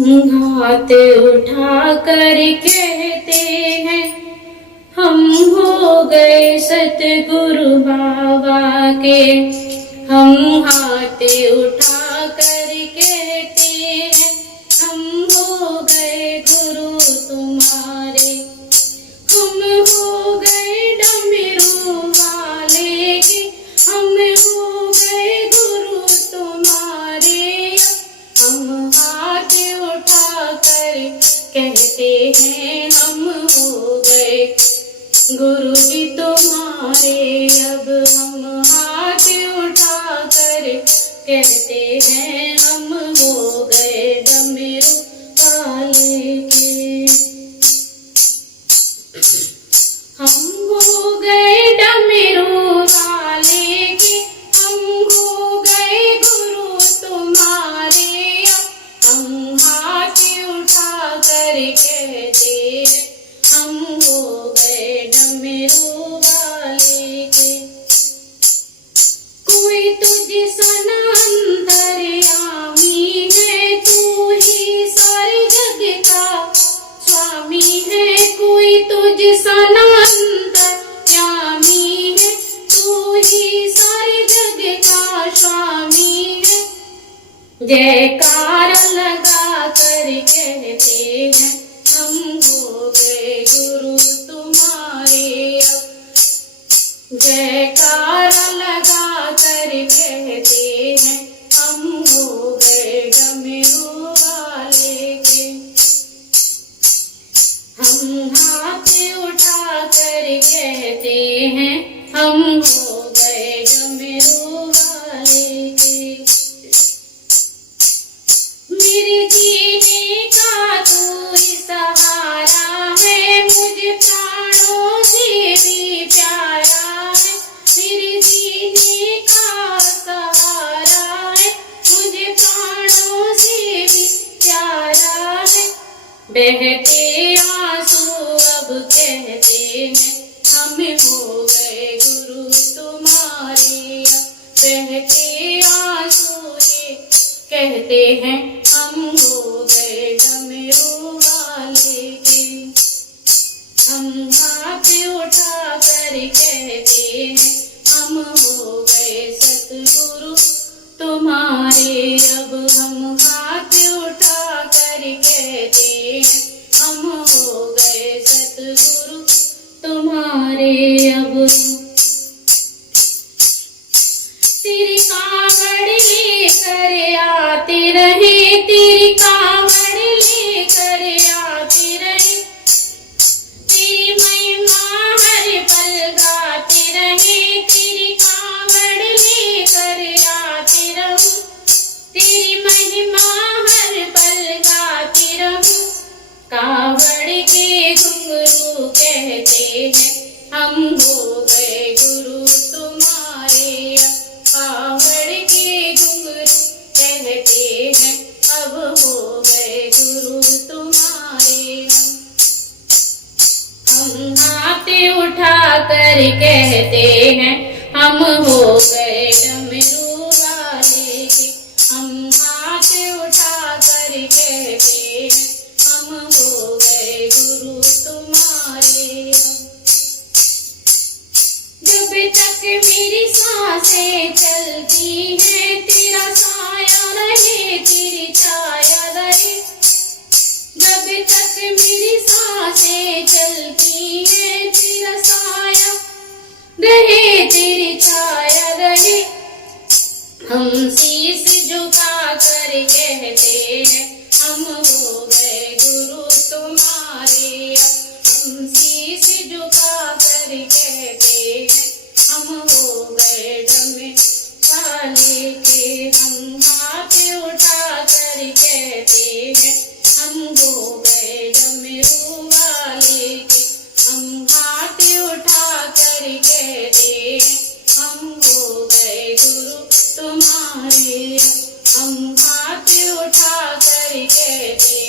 हाथ उठा कर कहते हैं हम हो गए सतगुरु बाबा के। हम हाथ उठा कर कहते हैं हम हो गए गुरु तुम्हारे। हम हो गए डमरू वाले के, हम हो गए गुरु तुम्हारे। हम हाथ उठा कर कहते हैं हम हो गए गुरु जी तुम्हारे। अब हम हाथ उठा कर कहते हैं हम हो गए डमरू वाले के। हम हो गए डमरू वाले के, हम हो गए गुरु तुम्हारे। हम हाथ उठा कर कहते हैं हम हो गए डमरू वाले के। कोई तुझ सन अंतर्यामी है, तू ही सारे जग का स्वामी है। कोई तुझ सन अंतर्यामी है, तू ही सारे जग का स्वामी है। जयकार लगा कर कहते हैं हम हो गए गुरु तुम्हारे। अब जयकार लगा कर कहते हैं हम हो गए डमरू वाले के। हम हाथ उठा कर कहते हैं हम हो गए डमरू वाले के। मेरे जीने का तू ही सहारा है, मुझे प्राणों से भी प्यारा है। मेरे जीने का सहारा है, मुझे प्राणों से भी प्यारा है। बहते आंसू अब कहते हैं हम हो गए गुरु तुम्हारे। बहते आंसू ये कहते हैं हम हो गए डमरू वाले के। हम हाथ उठा कर कहते हैं हम हो गए सतगुरु तुम्हारे। अब हम हाथ उठा कर कहते हैं हम हो गए सतगुरु तुम्हारे। अब तेरी कावड़ लेकर आते रहे, तेरी कावड़ लेकर आते रहे। तेरी महिमा हर पल गाते रहे, तेरी कावड़ लेकर आते रहूं। तेरी महिमा हर पल गाते रहूं। कावड़ के घुंघरू कहते हैं हम हो गए गुरु तुम्हारे। कावड़ के घुंघरू कहते हैं अब हो गए गुरु तुम्हारे। हम हाथ उठा कर कहते हैं हम हो गए डमरू वाले के। हम हाथ उठा कर कहते हैं हम हो गए गुरु तुम्हारे। जब तक मेरी सांसें चलती है, तेरा साया रहे तेरी छाया रहे। जब तक मेरी सांसें चलती है, तेरा साया रहे तेरी छाया रहे। हम शीश झुका कर कहते हैं हम हो गए गुरु तुम्हारे। हम शीश झुका कर कहते हैं हम हो गए डमरू वाले के। हम हाथ उठा कर कहते हैं हम हो गए डमरू वाले के। हम हाथ उठा कर कहते हैं हम हो गए गुरु तुम्हारे। हम हाथ उठा कर कहते